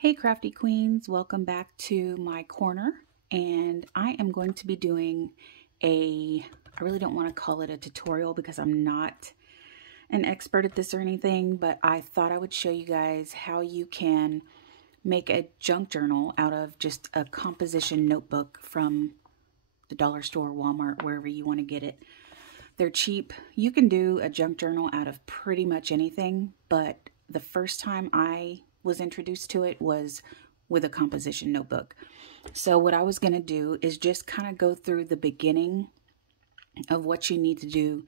Hey crafty queens, welcome back to my corner, and I am going to be doing I really don't want to call it a tutorial because I'm not an expert at this or anything, but I thought I would show you guys how you can make a junk journal out of just a composition notebook from the dollar store, Walmart, wherever you want to get it. They're cheap. You can do a junk journal out of pretty much anything, but the first time I was introduced to it was with a composition notebook. So what I was going to do is just kind of go through the beginning of what you need to do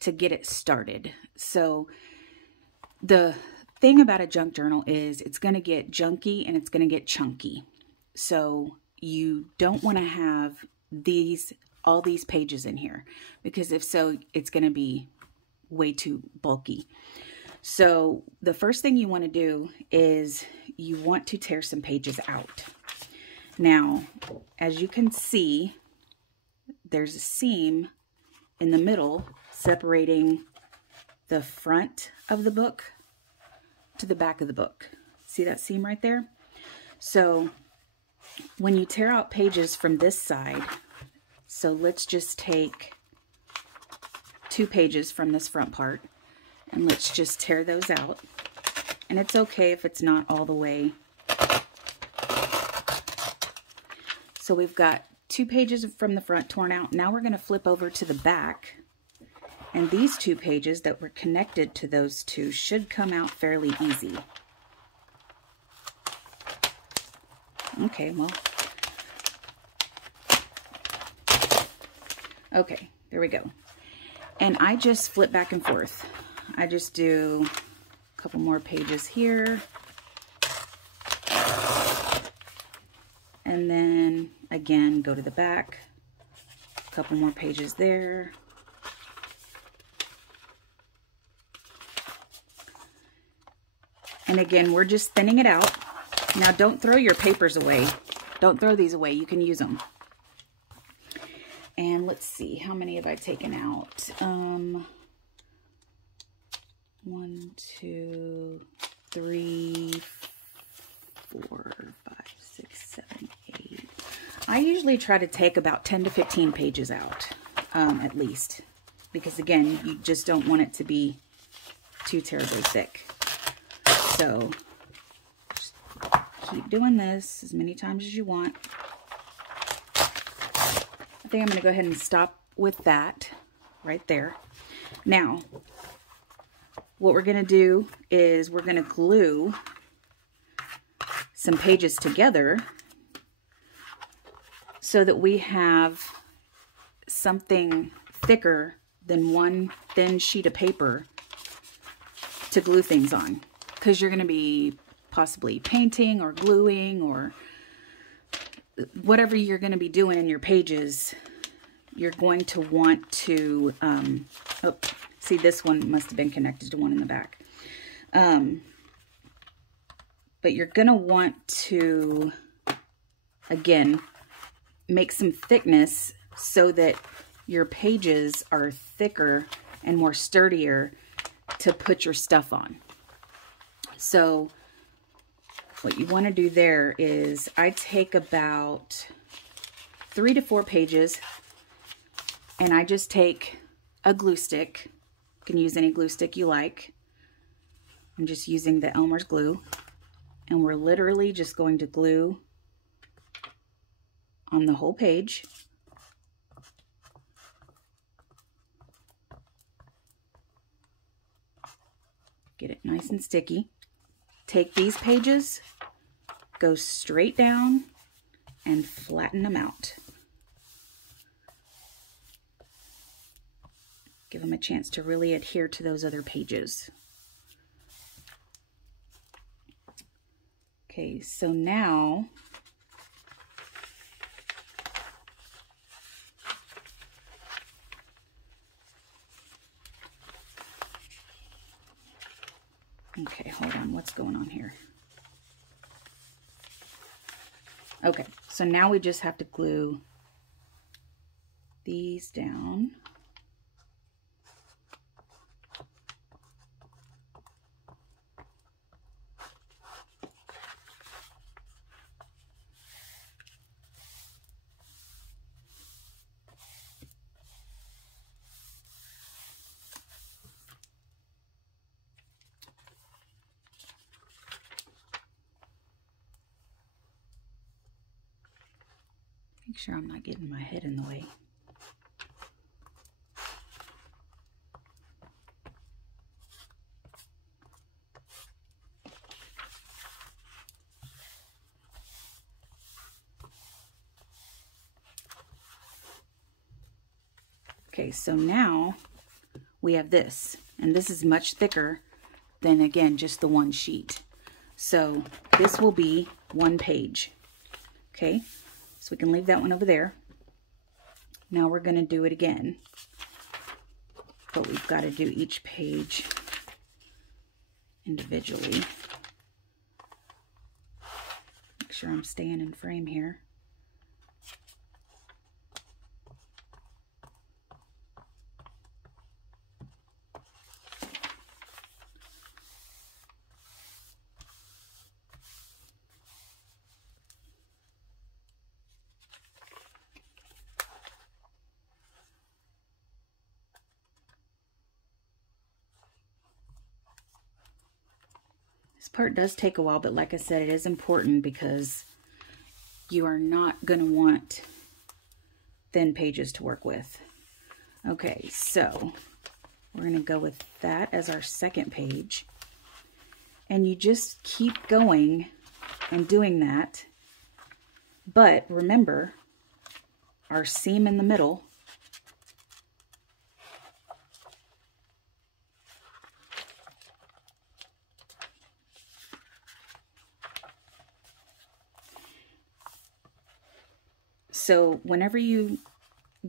to get it started. So the thing about a junk journal is it's going to get junky and it's going to get chunky. So you don't want to have all these pages in here, because if so, it's going to be way too bulky. So the first thing you want to do is you want to tear some pages out. Now, as you can see, there's a seam in the middle separating the front of the book to the back of the book. See that seam right there? So when you tear out pages from this side, so let's just take 2 pages from this front part, and let's just tear those out. And it's okay if it's not all the way. So we've got 2 pages from the front torn out. Now we're going to flip over to the back. And these 2 pages that were connected to those 2 should come out fairly easy. Okay, well. Okay, there we go. And I just flip back and forth. I just do a couple more pages here. And then again, go to the back. A couple more pages there. And again, we're just thinning it out. Now don't throw your papers away. Don't throw these away. You can use them. And let's see, how many have I taken out? 1, 2, 3, 4, 5, 6, 7, 8. I usually try to take about 10 to 15 pages out, at least. Because again, you just don't want it to be too terribly thick. So, just keep doing this as many times as you want. I think I'm going to go ahead and stop with that right there. Now, what we're going to do is we're going to glue some pages together so that we have something thicker than one thin sheet of paper to glue things on. Because you're going to be possibly painting or gluing or whatever you're going to be doing in your pages. You're going to want to, see, this one must have been connected to one in the back. But you're going to want to, again, make some thickness so that your pages are thicker and more sturdier to put your stuff on. So what you want to do there is I take about 3 to 4 pages and I just take a glue stick. You can use any glue stick you like. I'm just using the Elmer's glue, and we're literally just going to glue on the whole page. Get it nice and sticky. Take these pages, go straight down, and flatten them out. Give them a chance to really adhere to those other pages. Okay, so now okay, hold on, what's going on here? Okay, so now we just have to glue these down. Make sure I'm not getting my head in the way. Okay, so now we have this, and this is much thicker than, again, just the one sheet. So this will be one page. Okay, so we can leave that one over there. Now we're going to do it again, but we've got to do each page individually. Make sure I'm staying in frame here. This part does take a while, but like I said, it is important because you are not going to want thin pages to work with. Okay, so we're going to go with that as our second page. And you just keep going and doing that. But remember, our seam in the middle, so whenever you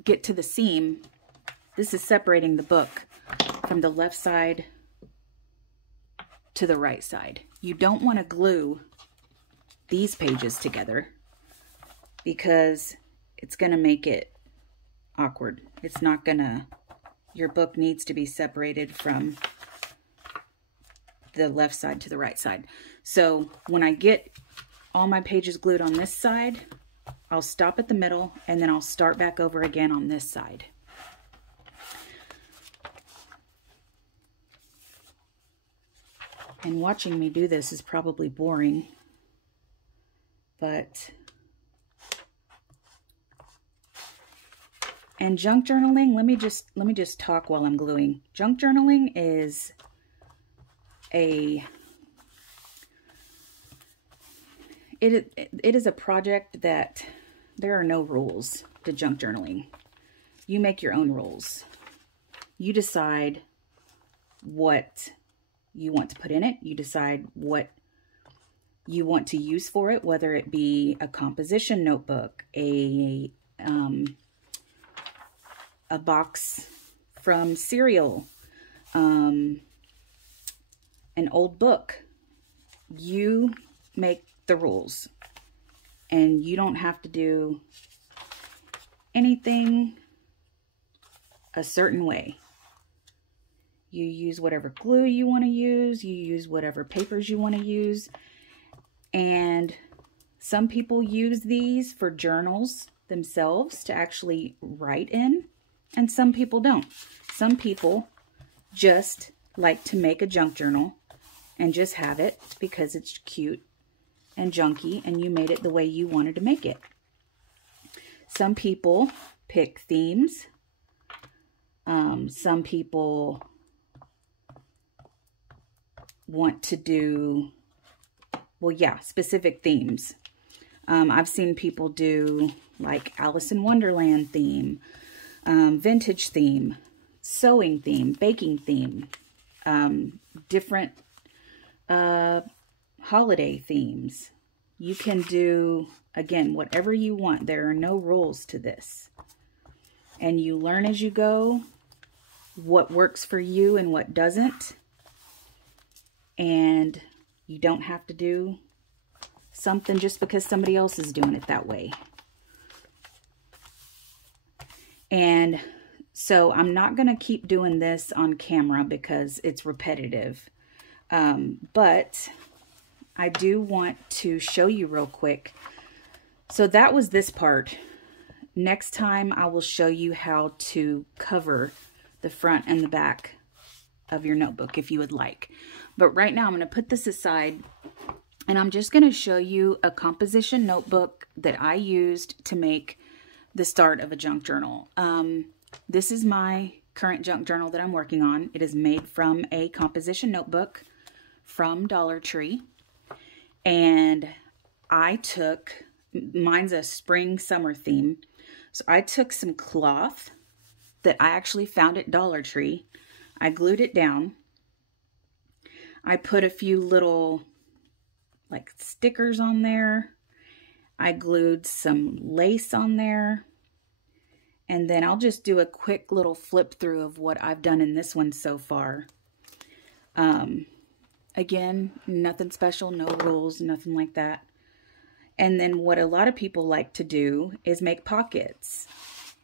get to the seam, this is separating the book from the left side to the right side. You don't want to glue these pages together because it's going to make it awkward. It's not going to, your book needs to be separated from the left side to the right side. So when I get all my pages glued on this side, I'll stop at the middle and then I'll start back over again on this side. And watching me do this is probably boring, but, and junk journaling, let me just talk while I'm gluing. Junk journaling is it is a project that there are no rules to junk journaling. You make your own rules. You decide what you want to put in it. You decide what you want to use for it, whether it be a composition notebook, a box from cereal, an old book. You make the rules, and you don't have to do anything a certain way. You use whatever glue you want to use, you use whatever papers you want to use, and some people use these for journals themselves to actually write in, and some people don't. Some people just like to make a junk journal and just have it because it's cute and junky and you made it the way you wanted to make it. Some people pick themes. Some people want to do, well, yeah, specific themes. I've seen people do like Alice in Wonderland theme, vintage theme, sewing theme, baking theme, different holiday themes. You can do, again, whatever you want. There are no rules to this. And you learn as you go what works for you and what doesn't. And you don't have to do something just because somebody else is doing it that way. And so I'm not going to keep doing this on camera because it's repetitive. But I do want to show you real quick. So that was this part. Next time I will show you how to cover the front and the back of your notebook if you would like. But right now I'm going to put this aside and I'm just going to show you a composition notebook that I used to make the start of a junk journal. This is my current junk journal that I'm working on. It is made from a composition notebook from Dollar Tree. And I took, mine's a spring summer theme. So I took some cloth that I actually found at Dollar Tree. I glued it down. I put a few little like stickers on there. I glued some lace on there. And then I'll just do a quick little flip through of what I've done in this one so far. Again, nothing special, no rules, nothing like that. And then what a lot of people like to do is make pockets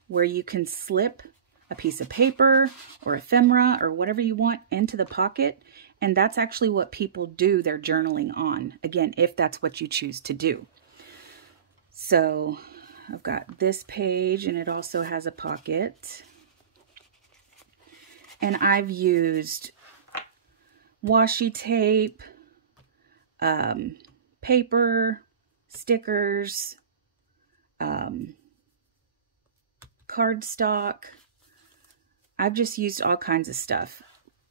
where you can slip a piece of paper or ephemera or whatever you want into the pocket. And that's actually what people do their journaling on. Again, if that's what you choose to do. So I've got this page and it also has a pocket. And I've used washi tape, paper, stickers, cardstock. I've just used all kinds of stuff.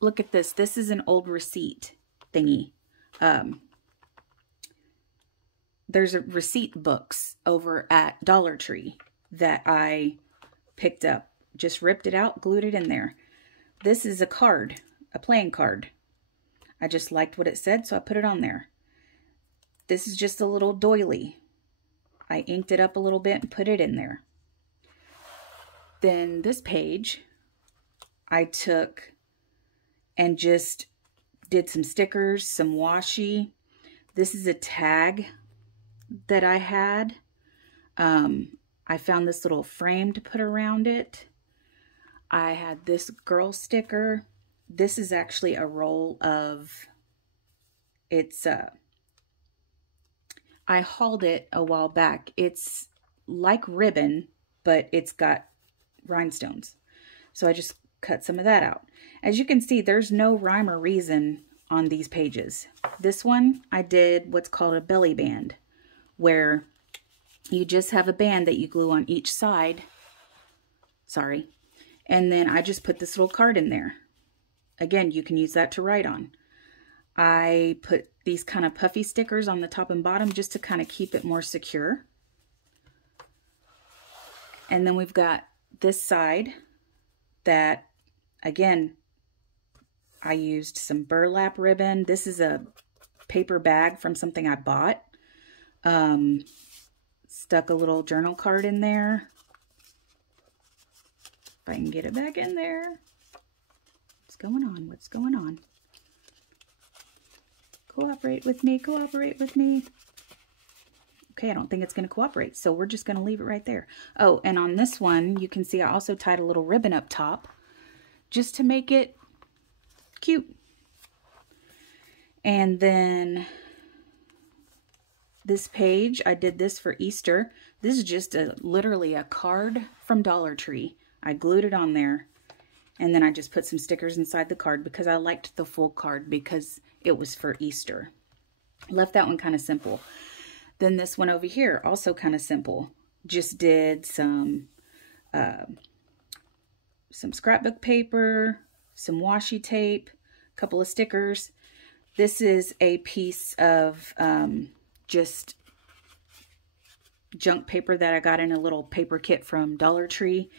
Look at this. This is an old receipt thingy. There's a receipt books over at Dollar Tree that I picked up. Just ripped it out, glued it in there. This is a card, a playing card. I just liked what it said, so I put it on there. This is just a little doily. I inked it up a little bit and put it in there. Then this page, I took and just did some stickers, some washi. This is a tag that I had. I found this little frame to put around it. I had this girl sticker. This is actually a roll of, it's, I hauled it a while back. It's like ribbon, but it's got rhinestones. So I just cut some of that out. As you can see, there's no rhyme or reason on these pages. This one, I did what's called a belly band, where you just have a band that you glue on each side. Sorry. And then I just put this little card in there. Again, you can use that to write on. I put these kind of puffy stickers on the top and bottom just to kind of keep it more secure. And then we've got this side that, again, I used some burlap ribbon. This is a paper bag from something I bought. Stuck a little journal card in there. If I can get it back in there. What's going on? What's going on? Cooperate with me. Cooperate with me. Okay, I don't think it's going to cooperate, so we're just going to leave it right there. Oh, and on this one, you can see I also tied a little ribbon up top just to make it cute. And then this page, I did this for Easter. This is just literally a card from Dollar Tree. I glued it on there, and then I just put some stickers inside the card because I liked the full card because it was for Easter. Left that one kind of simple. Then this one over here, also kind of simple. Just did some scrapbook paper, some washi tape, a couple of stickers. This is a piece of just junk paper that I got in a little paper kit from Dollar Tree.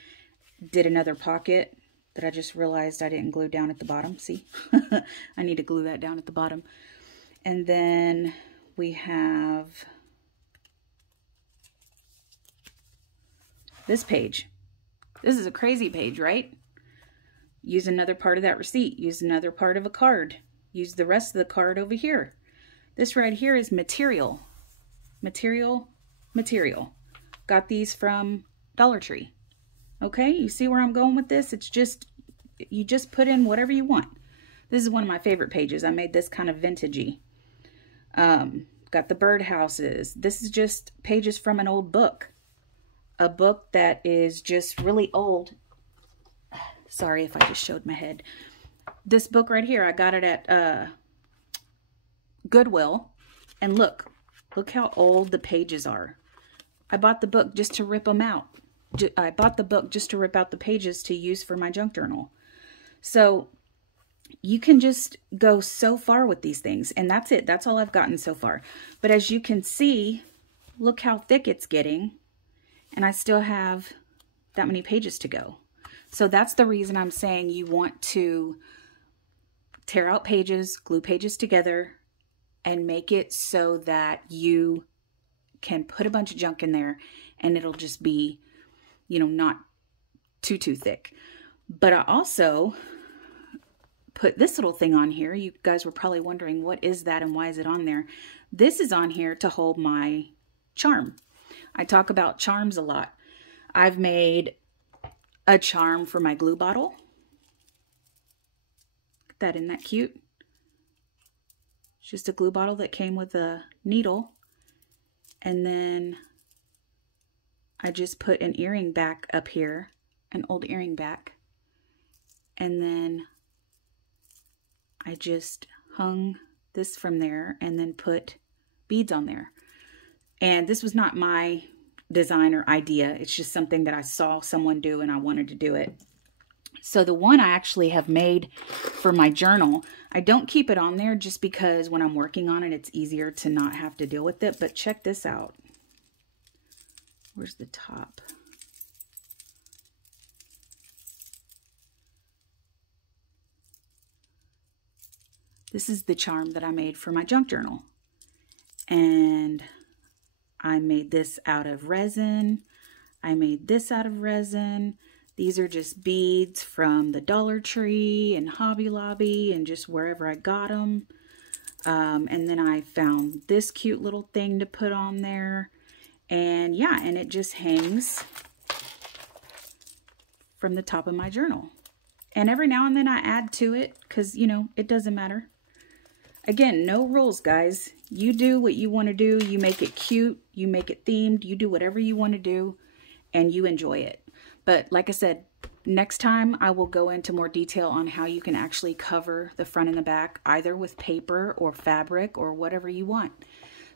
Did another pocket that I just realized I didn't glue down at the bottom. See? I need to glue that down at the bottom. And then we have this page. This is a crazy page, right? Use another part of that receipt. Use another part of a card. Use the rest of the card over here. This right here is material. Material. Got these from Dollar Tree. Okay, you see where I'm going with this? It's just, you just put in whatever you want. This is one of my favorite pages. I made this kind of vintagey. Got the birdhouses. This is just pages from an old book. A book that is just really old. Sorry if I just showed my head. This book right here, I got it at Goodwill. And look how old the pages are. I bought the book just to rip them out. the book just to rip out the pages to use for my junk journal. So you can just go so far with these things, and that's it. That's all I've gotten so far. But as you can see, look how thick it's getting, and I still have that many pages to go. So that's the reason I'm saying you want to tear out pages, glue pages together, and make it so that you can put a bunch of junk in there and it'll just be, you know, not too thick. But I also put this little thing on here. You guys were probably wondering, what is that and why is it on there? This is on here to hold my charm. I talk about charms a lot. I've made a charm for my glue bottle. Isn't that cute? It's just a glue bottle that came with a needle. And then I just put an earring back up here, an old earring back. And then I just hung this from there and then put beads on there. And this was not my design or idea. It's just something that I saw someone do and I wanted to do it. So the one I actually have made for my journal, I don't keep it on there just because when I'm working on it, it's easier to not have to deal with it. But check this out. Where's the top? This is the charm that I made for my junk journal. And I made this out of resin. I made this out of resin. These are just beads from the Dollar Tree and Hobby Lobby and just wherever I got them. And then I found this cute little thing to put on there. And yeah, and it just hangs from the top of my journal. And every now and then I add to it because, you know, it doesn't matter. Again, no rules, guys. You do what you want to do. You make it cute. You make it themed. You do whatever you want to do and you enjoy it. But like I said, next time I will go into more detail on how you can actually cover the front and the back, either with paper or fabric or whatever you want.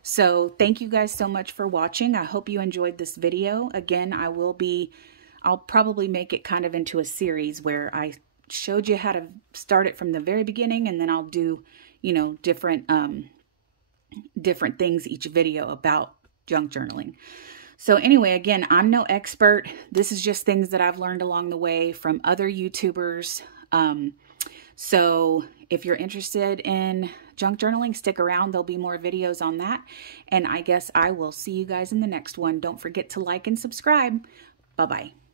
So thank you guys so much for watching. I hope you enjoyed this video. Again, I'll probably make it kind of into a series where I showed you how to start it from the very beginning, and then I'll do, you know, different things each video about junk journaling. So anyway, again, I'm no expert. This is just things that I've learned along the way from other YouTubers. So if you're interested in junk journaling, stick around. There'll be more videos on that. And I guess I will see you guys in the next one. Don't forget to like and subscribe. Bye-bye.